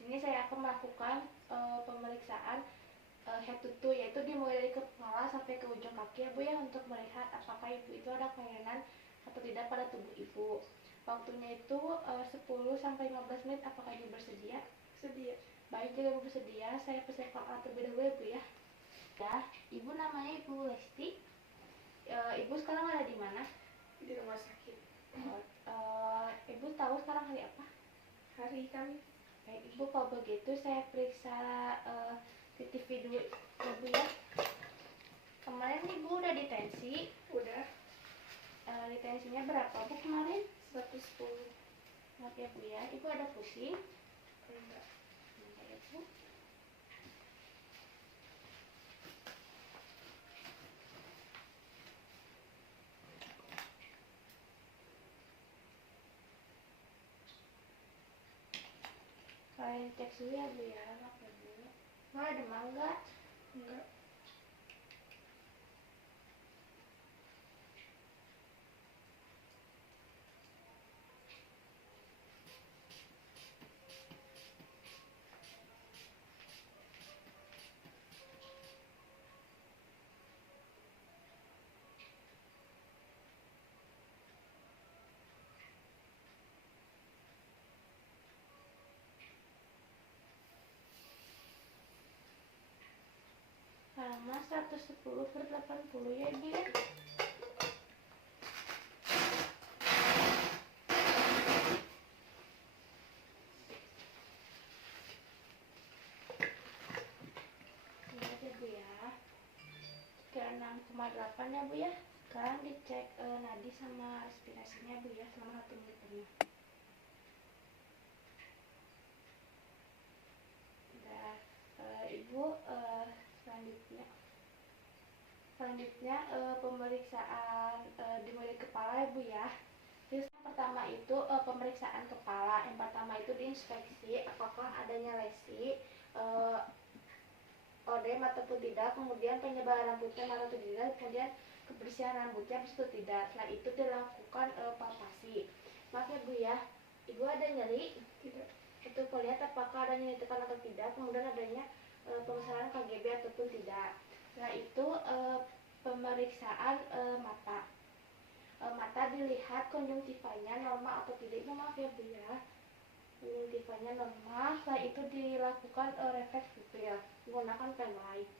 Sini saya akan melakukan pemeriksaan head to toe, yaitu dimulai dari kepala sampai ke ujung kaki ya Bu ya, untuk melihat apakah Ibu itu ada kelainan atau tidak pada tubuh Ibu. Waktunya itu 10-15 menit. Apakah Ibu bersedia? Sedia. Baik, jika Ibu bersedia, saya persiapkan alat terlebih dahulu ya Bu ya. Ya, Ibu namanya Ibu Lesti. Ibu sekarang ada di mana? Di rumah sakit. Ibu tahu sekarang hari apa? Hari Kamis. Baik Ibu, kalau begitu saya periksa CCTV dulu ya Bu ya. Kemarin Ibu udah ditensi. Udah. Ditensinya berapa Bu kemarin? 110. Maaf ya Bu ya. Ibu ada pusing? Enggak. Enggak ya Bu. Kalian cek dulu ya Bu ya. Maaf ya Bu. Mau ada demam enggak? Enggak. Sama 110/80 ya Bu ya. Ini aja Bu ya. Ke 6,8 ya Bu ya. Sekarang dicek nadi sama respirasinya Bu ya, selama 1 menit penuh. Udah. Ibu, selanjutnya pemeriksaan dimulai kepala ya Bu ya. Terus yang pertama itu pemeriksaan kepala. Yang pertama itu diinspeksi apakah adanya lesi, odem ataupun tidak, kemudian penyebaran rambutnya atau tidak, kemudian kebersihan rambutnya atau tidak. Setelah itu dilakukan palpasi. Maaf ya Bu ya, Ibu ada nyeri? Tidak. Untuk melihat apakah ada nyeri tekan atau tidak, kemudian adanya pemeriksaan KGB ataupun tidak. Setelah itu pemeriksaan mata. Mata dilihat konjungtivanya normal atau tidak. Itu maaf ya Bu ya, konjungtivanya normal. Setelah itu dilakukan refleks pupil menggunakan penlight.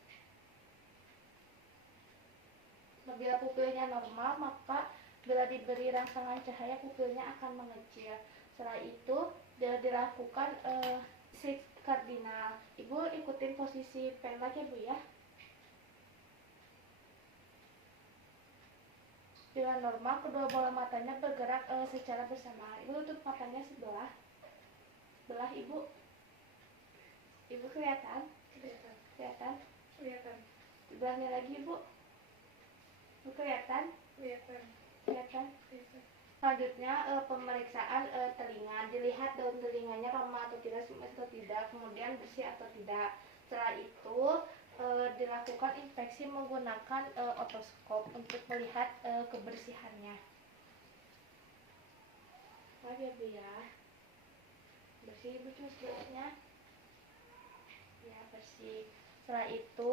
Bila pupilnya normal, maka bila diberi rangsangan cahaya pupilnya akan mengecil. Setelah itu dilakukan slit kardinal. Ibu ikutin posisi penlight ya Bu ya. Bila normal, kedua bola matanya bergerak secara bersamaan. Ibu tutup matanya sebelah. Sebelah Ibu. Ibu kelihatan? Kelihatan. Kelihatan? Kelihatan. Sebelahnya lagi Ibu. Ibu kelihatan? Kelihatan. Kelihatan? Kelihatan. Selanjutnya pemeriksaan telinga. Dilihat daun telinganya normal atau tidak, kemudian bersih atau tidak. Setelah itu dilakukan inspeksi menggunakan otoskop untuk melihat kebersihannya. Maaf ya Bu ya. Bersih Ibu cuma sebelahnya. Ya, bersih. Setelah itu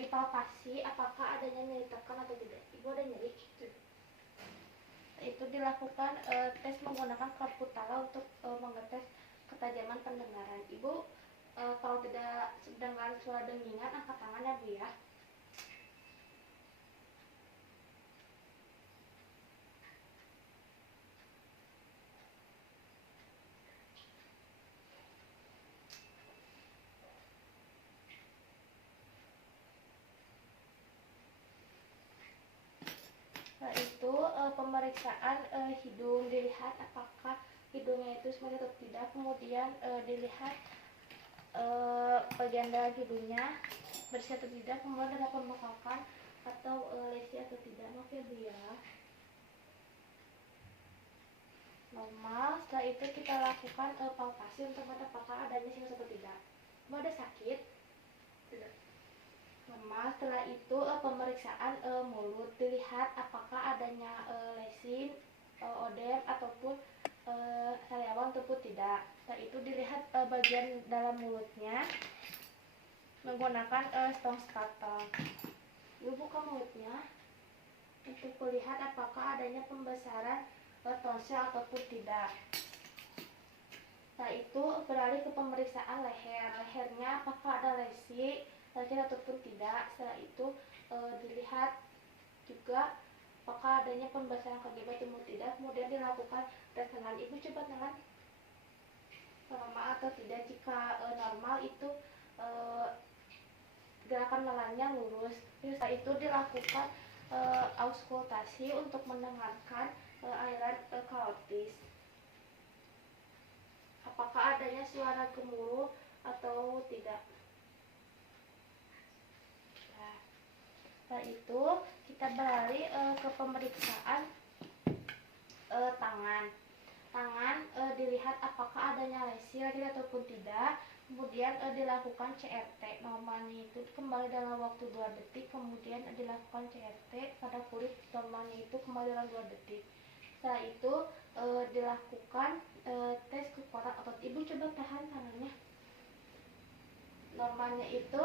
dipalpasi apakah adanya nyeri tekan atau tidak. Ibu ada nyeri? Itu dilakukan tes menggunakan kartu tala untuk mengetes ketajaman pendengaran. Ibu kalau tidak mendengar suara dengingan, angkat tangan ya Bu ya. Setelah itu pemeriksaan hidung, dilihat apakah hidungnya itu semuanya atau tidak, kemudian dilihat bagian dalam hidungnya bersih atau tidak, kemudian ada pembengkakan atau lesi atau tidak. Maaf ya Bu ya. Normal. Setelah itu kita lakukan palpasi untuk melihat apakah adanya sinus atau tidak. Ibu ada sakit? Tidak. Normal. Setelah itu pemeriksaan mulut, dilihat apakah adanya lesi, odem ataupun sariawan ataupun tidak. Setelah itu dilihat bagian dalam mulutnya menggunakan stong skatel. Ibu buka mulutnya untuk melihat apakah adanya pembesaran tonsil ataupun tidak. Setelah itu beralih ke pemeriksaan leher. Lehernya apakah ada lesi, lecet ataupun tidak. Setelah itu dilihat juga apakah adanya pembesaran kaki ataupun tidak. Kemudian dilakukan tes telan. Ibu coba telan normal atau tidak. Jika normal itu gerakan lelannya lurus. Setelah itu dilakukan auskultasi untuk mendengarkan aliran karotis. Apakah adanya suara gemuruh atau tidak. Nah, setelah itu kita beralih ke pemeriksaan tangan. Tangan dilihat apakah adanya lesi ataupun tidak. Kemudian dilakukan CRT. Normalnya itu kembali dalam waktu 2 detik. Kemudian dilakukan CRT pada kulit, normalnya itu kembali dalam 2 detik. Setelah itu dilakukan tes kekuatan otot. Ibu coba tahan tangannya. Normalnya itu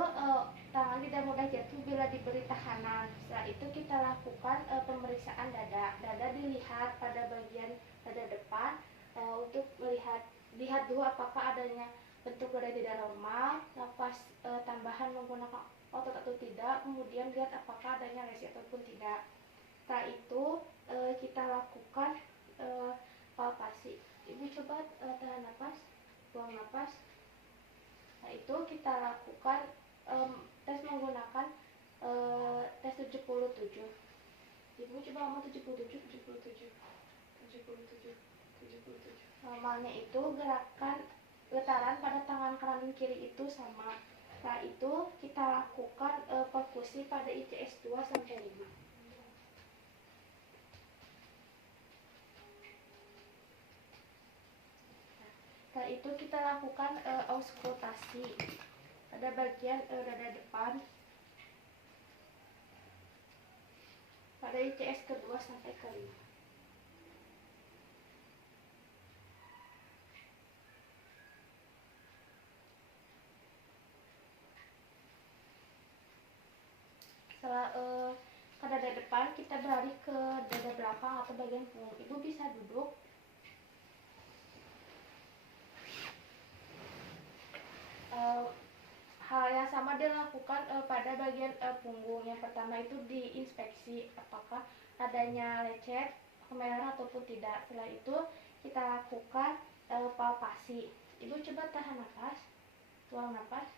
tangan tidak mudah jatuh bila diberi tahanan. Setelah itu kita lakukan pemeriksaan dada. Dada dilihat pada bagian dada depan untuk lihat dulu apakah adanya bentuk dada tidak normal, nafas tambahan menggunakan otot atau tidak, kemudian lihat apakah adanya lesi ataupun tidak. Setelah itu kita lakukan palpasi. Ibu coba tahan nafas, buang nafas. Nah, itu kita lakukan tes menggunakan tes 77. Ibu coba ngomong 77. 77. Normalnya itu getaran pada tangan kanan kiri itu sama. Setelah itu kita lakukan perkusi pada ICS 2 sampai 5. Setelah itu kita lakukan auskultasi pada bagian dada depan pada ICS kedua sampai ke-5. Setelah ke dada depan, kita beralih ke dada belakang atau bagian punggung. Ibu bisa duduk. Hal yang sama dilakukan pada bagian punggung. Yang pertama itu diinspeksi apakah adanya lecet, kemerahan ataupun tidak. Setelah itu kita lakukan palpasi. Ibu coba tahan nafas, tuang nafas.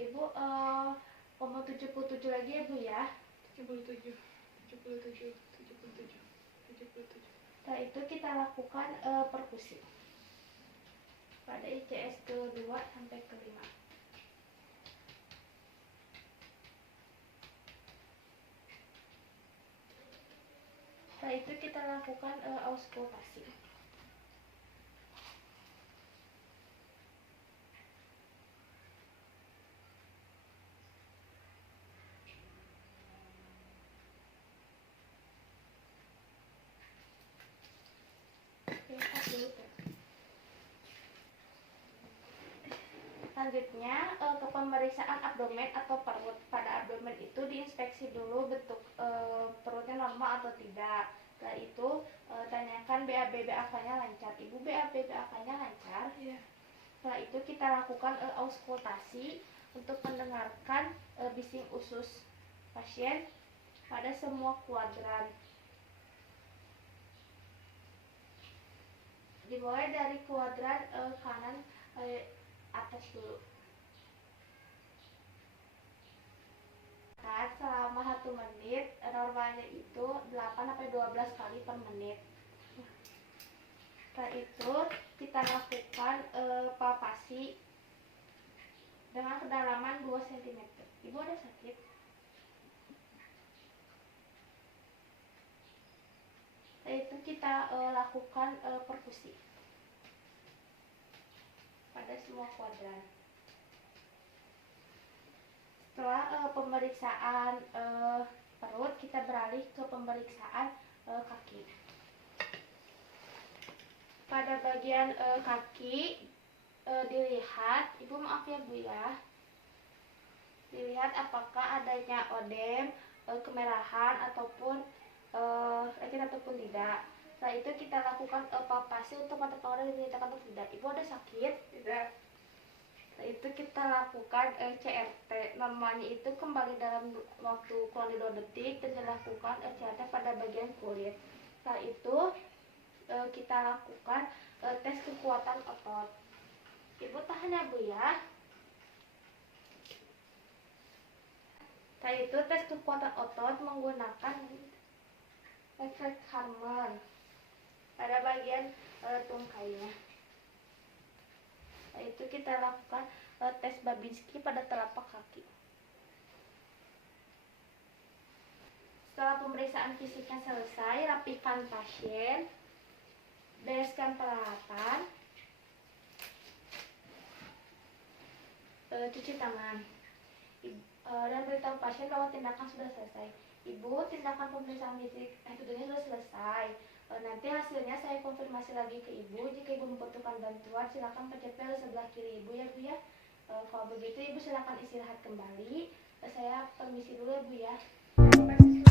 Ibu ngomong 77 lagi ya Bu ya. 77. Setelah itu kita lakukan perkusi pada ICS ke-2 sampai ke-5. Setelah itu kita lakukan auskultasi. Selanjutnya ke pemeriksaan abdomen atau perut. Pada abdomen itu diinspeksi dulu bentuk perutnya normal atau tidak. Setelah itu tanyakan BAB-BAK-nya lancar. Ibu BAB-BAK-nya lancar. Iya. Setelah itu kita lakukan auskultasi untuk mendengarkan bising usus pasien pada semua kuadran. Dimulai dari kuadran kanan atas dulu. Selama 1 menit, normalnya itu 8-12 kali per menit. Setelah itu kita lakukan palpasi dengan kedalaman 2 cm. Ibu ada sakit? Setelah itu kita lakukan perkusi pada semua kuadran. Setelah pemeriksaan perut, kita beralih ke pemeriksaan kaki. Pada bagian kaki dilihat, Ibu maaf ya Bu ya, dilihat apakah adanya odem, kemerahan ataupun lecet ataupun tidak. Setelah itu kita lakukan palpasi untuk mata pengaruh dinyatakan atau tidak. Ibu ada sakit? Tidak. Setelah itu kita lakukan CRT. Namanya itu kembali dalam waktu kurang dari 2 detik dan dilakukan CRT pada bagian kulit. Setelah itu kita lakukan tes kekuatan otot. Ibu tahan ya Bu ya. Setelah itu tes kekuatan otot menggunakan efek Harman pada bagian tungkainya. Setelah itu kita lakukan tes Babinski pada telapak kaki. Setelah pemeriksaan fisiknya selesai, rapikan pasien, bereskan peralatan, cuci tangan, dan beritahu pasien bahwa tindakan sudah selesai. Ibu, tindakan pemeriksaan fisik metodenya sudah selesai. Nanti hasilnya saya konfirmasi lagi ke Ibu. Jika Ibu membutuhkan bantuan, silakan pencet bel sebelah kiri Ibu ya Bu ya. Kalau begitu Ibu silakan istirahat kembali. Saya permisi dulu ya Bu ya. Terima kasih.